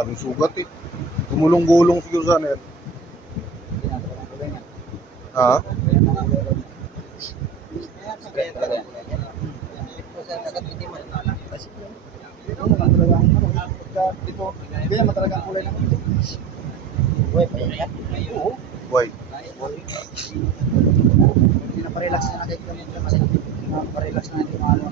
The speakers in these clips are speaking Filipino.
daming sugat eh. Gumulong-gulong siguro sana yan. Ha? Ganyan mo talaga ang kulay ng ito. Oo. Why? Hindi na pa-relax na natin kami kasi pa-relax na natin mga ano.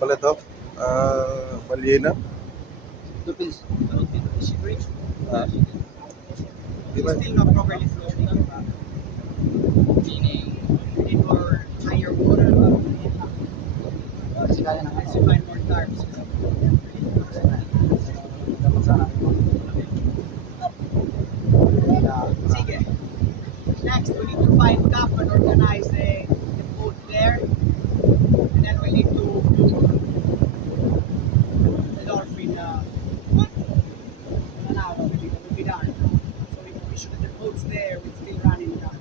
Pala to? Balyena? Di ba? Still not properly flowing. Meaning, we need more higher water. Kasi kaya na To find more carbs. Sige. Next, we need to find cap and organize the boat there. And then we need to do the dolphin will be done. So we should have the boats there with still running done.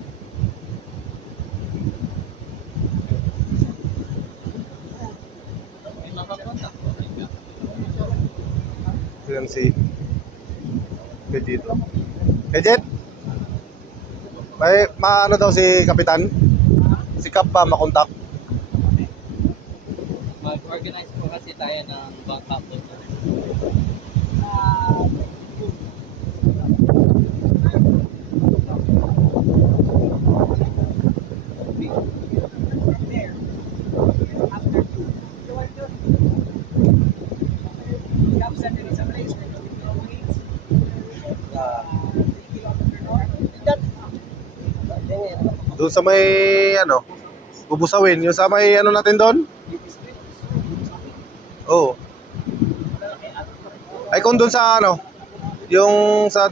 Ito yan si Kejit. Kejit? May maano daw si Kapitan? Si Kap ba makontak? Mag-organize po kasi tayo ng backup doon. There. After two. Caps and there is a place where we throw weights. 3 kilometer north. Doon sa may ano, bubusawin, yung sa may ano natin doon? Oo. Ay kung doon sa ano, yung sa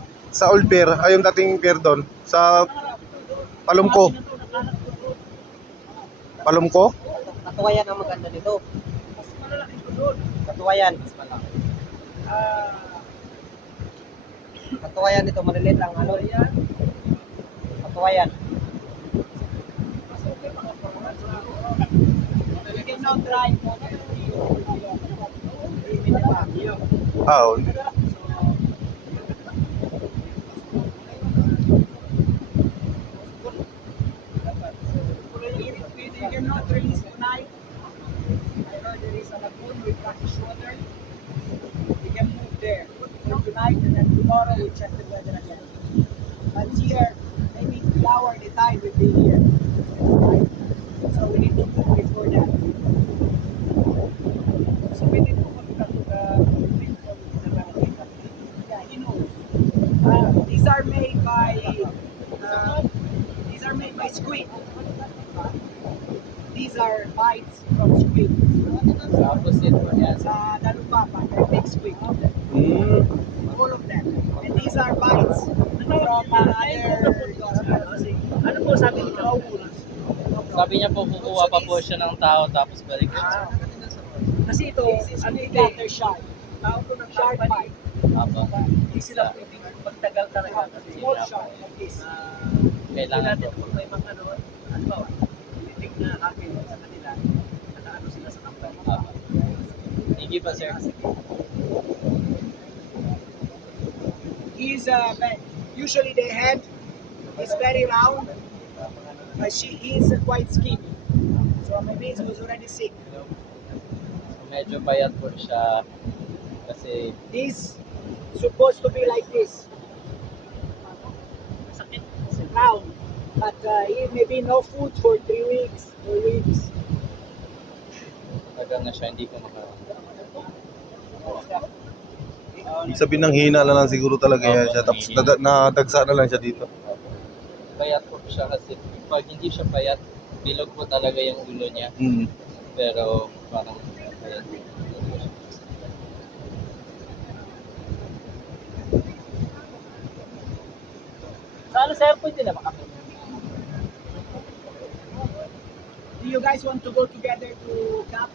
old pier, ay yung dating pier doon, sa Palumco. Palumco? Katuwayan ang maganda dito. Mas malalaki ko doon. Katuwayan. Katuwayan dito, maliliit lang. Ano yan? Katuwayan. You cannot drive more than 3 minutes. Ah, You cannot release tonight. I heard there is a lagoon with brackish water. We can move there tonight and then tomorrow we check the weather again. But here, maybe 3 hours the tide will be here. So we need to move before that. So we need to contact the yeah, he knows. These are made by squid. These are bites from squid. Opposite po yan. Sa Dalupapa, they're big squid. mm, All of them. And these are bites from other ano po sabi ni Sabi niya po, kukuha pa po siya ng tao tapos balik. Kasi ito, ano yung gather shark. Shark bite. Apo. Hindi sila pwedeng magtagal talaga. Small shark like this. Kailangan po. May mga ano ba, titig na akin sa kanila, nakaano sila sa kampan. Apo. Thank you po, sir. He's usually the head is very round, but he's quite skinny. So maybe he was already sick. Medyo bayat po siya kasi This supposed to be like this. Round. But maybe no food for 3 weeks, 4 weeks. tagal na siya, hindi ko ibig sabihin ng hina na lang siguro talaga yan siya. Tapos nadagsa na lang siya dito. Payat po siya kasi pag hindi siya payat, bilog po talaga yung ulo niya. Mm. Pero parang ayan. Sa ano sir, pwede na ba kami? Do you guys want to go together to camp?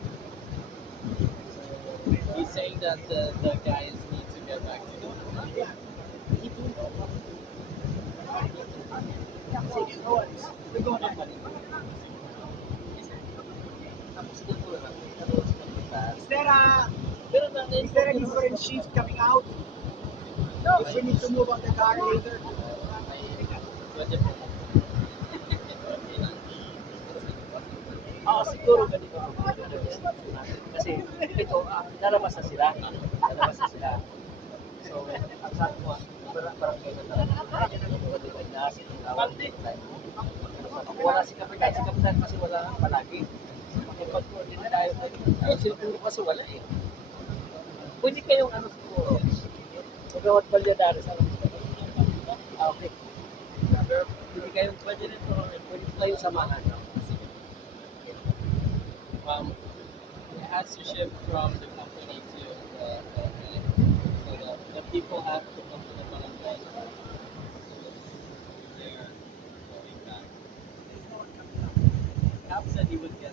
He's saying that the guys need to get back together. Yeah. Sige, no worries. We go na. Is there a different shift coming out? If we need to move on the car later. Siguro ganito. Kasi ito, lalabas na sila. Lalabas na sila. So, ang sabi ko, parang gano'n na. Parang yun ang mga divide na sinungawan. Wala si Kapitan kasi wala palagi. Makipag-coordinate tayo. Siguro kasi wala eh. Pwede kayong ano siguro. Magawat balyadari sa okay. Pero pwede kayong pwede kayong samahan. It has to shift from the company to so the people have to come to the barangay. They're going back. Cap said he would get